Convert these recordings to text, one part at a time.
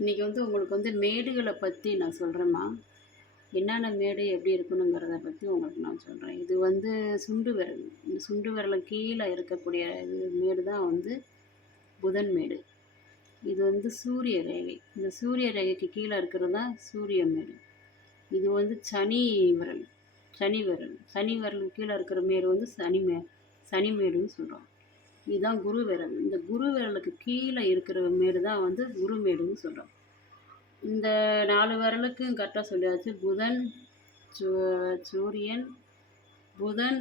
இன்றைக்கி உங்களுக்கு மேடுகளை பற்றி நான் சொல்கிறேம்மா. என்னென்ன மேடு எப்படி இருக்கணுங்கிறத பற்றி உங்களுக்கு நான் சொல்கிறேன். இது சுண்டு விரல். இந்த சுண்டு விரலுக்கு கீழே இருக்கக்கூடிய மேடு தான் புதன் மேடு. இது சூரிய ரேகை. இந்த சூரிய ரேகைக்கு கீழே இருக்கிறது தான் சூரிய மேடு. இது சனி விரல். சனி விரல். சனி விரலுக்கு கீழே இருக்கிற மேடு சனி மேடுன்னு சொல்கிறோம். இதுதான் குரு விரல். இந்த குரு விரலுக்கு கீழே இருக்கிற மேடு தான் குரு மேடுன்னு சொல்கிறோம். இந்த 4 விரலுக்கும் கரெக்டாக சொல்லியாச்சு. சூரியன், புதன்,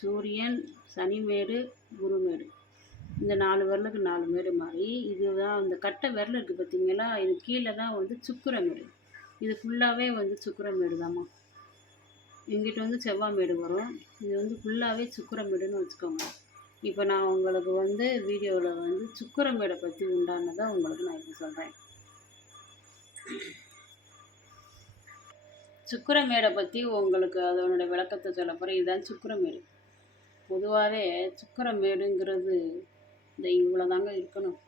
சூரியன், சனிமேடு, குருமேடு. இந்த 4 விரலுக்கு 4 மேடு மாதிரி. இதுதான் இந்த கட்டை விரல் இருக்குது பார்த்தீங்களா, இது கீழே தான் சுக்கிரமேடு. இது ஃபுல்லாகவே சுக்கிரமேடு தாம்மா. இங்கிட்ட செவ்வாய் மேடு வரும். இது ஃபுல்லாகவே சுக்கிரமேடுன்னு வச்சுக்கோங்க. இப்போ நான் உங்களுக்கு வீடியோவில் சுக்கிரமேடை பற்றி உண்டானதை உங்களுக்கு நான் இப்போ சொல்கிறேன். சுக்கிரமேடை பற்றி உங்களுக்கு அதனுடைய விளக்கத்தை சொல்ல போகிறேன். இதுதான் சுக்கிரமேடு. பொதுவாகவே சுக்கிரமேடுங்கிறது இவ்வளோ தாங்க இருக்கணும்.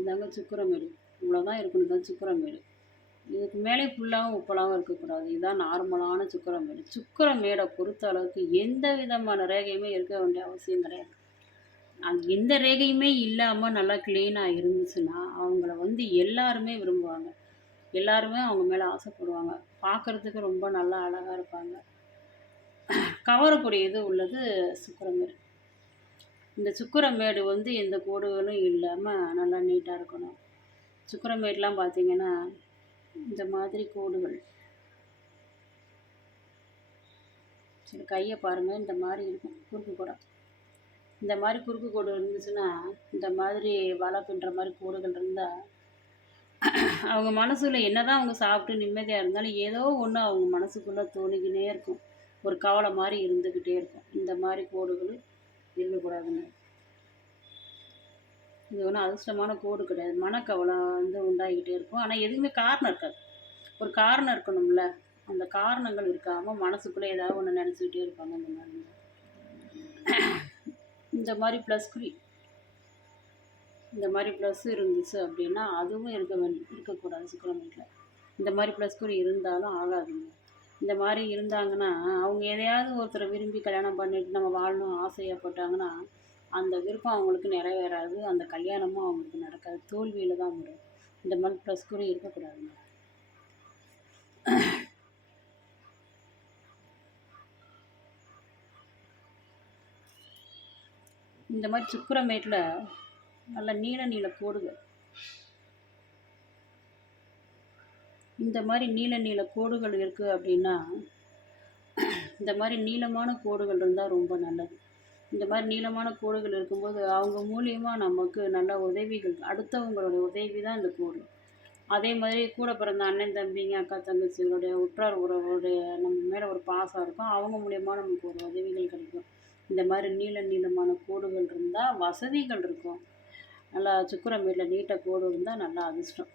இதாங்க சுக்கிரமேடு. இவ்வளோ தான் இருக்கணும். இதுதான் சுக்கிரமேடு. இதுக்கு மேலே ஃபுல்லாகவும் உப்பலாகவும் இருக்கக்கூடாது. இதுதான் நார்மலான சுக்கிரமேடு. சுக்கிரமேடை பொறுத்த அளவுக்கு எந்த விதமான ரேகையுமே இருக்க வேண்டிய அவசியம் கிடையாது. எந்த ரேகையுமே இல்லாமல் நல்லா க்ளீனாக இருந்துச்சுன்னா அவங்கள எல்லாருமே விரும்புவாங்க. எல்லாருமே அவங்க மேலே ஆசைப்படுவாங்க. பார்க்குறதுக்கு ரொம்ப நல்லா அழகாக இருப்பாங்க. கவரக்கூடிய இது உள்ளது சுக்கிரமேடு. இந்த சுக்கிரமேடு எந்த கோடுகளும் இல்லாமல் நல்லா நீட்டாக இருக்கணும். சுக்கிரமேடுலாம் பார்த்தீங்கன்னா இந்த மாதிரி கோடுகள். சரி, கையை பாருங்கள். இந்த மாதிரி இருக்கும் குறுக்கு கோடாக. இந்த மாதிரி குறுக்கு கோடு இருந்துச்சுன்னா, இந்த மாதிரி வலை பின்னுற மாதிரி கோடுகள் இருந்தால் அவங்க மனசுல என்னதான் அவங்க சாப்பிட்டு நிம்மதியாக இருந்தாலும் ஏதோ ஒன்று அவங்க மனசுக்குள்ளே தோணிக்கினே இருக்கும். ஒரு கவலை மாதிரி இருந்துக்கிட்டே இருக்கும். இந்த மாதிரி கோடுகள் இருக்கக்கூடாதுங்க. இது ஒன்றும் அதிர்ஷ்டமான கோடு கிடையாது. மனக்கவலை உண்டாகிக்கிட்டே இருக்கும். ஆனால் எதுவுமே காரணம் இருக்காது. ஒரு காரணம் இருக்கணும்ல. அந்த காரணங்கள் இருக்காமல் மனசுக்குள்ளே ஏதாவது ஒன்று நினச்சிக்கிட்டே இருப்பாங்க. இந்த மாதிரி ப்ளஸ் குறி, இந்த மாதிரி ப்ளஸ் இருந்துச்சு அப்படின்னா அதுவும் இருக்கக்கூடாது சுக்கிரமேட்டில். இந்த மாதிரி ப்ளஸ் குறி இருந்தாலும் ஆகாதுங்க. இந்த மாதிரி இருந்தாங்கன்னா அவங்க எதையாவது ஒருத்தரை விரும்பி கல்யாணம் பண்ணிட்டு நம்ம வாழணும் ஆசையப்பட்டாங்கன்னா அந்த விருப்பம் அவங்களுக்கு நிறைவேறாது. அந்த கல்யாணமும் அவங்களுக்கு நடக்காது. தோல்வியில் தான் வரும். இந்த மாதிரி ப்ளஸ் குறி இருக்கக்கூடாதுங்க. இந்த மாதிரி சுக்கிரமேட்டில் நல்ல நீல கோடுகள். இந்த மாதிரி நீல கோடுகள் இருக்குது அப்படின்னா இந்த மாதிரி நீளமான கோடுகள் இருந்தால் ரொம்ப நல்லது. இந்த மாதிரி நீளமான கோடுகள் இருக்கும்போது அவங்க மூலியமாக நமக்கு நல்ல உதவிகள், அடுத்தவங்களுடைய உதவி தான் இந்த கோடு. அதே மாதிரி கூட பிறந்த அண்ணன் தம்பிங்க அக்கா தங்கச்சிகளுடைய உற்றார் உறவுடைய நம்ம மேலே ஒரு பாசம் இருக்கும். அவங்க மூலியமாக நமக்கு ஒரு உதவிகள் கிடைக்கும். இந்த மாதிரி நீளமான கோடுகள் இருந்தால் வசதிகள் இருக்கும். நல்லா சுக்கிரமேட்டில் நீட்டாக கோடு இருந்தால் நல்லா அதிர்ஷ்டம்.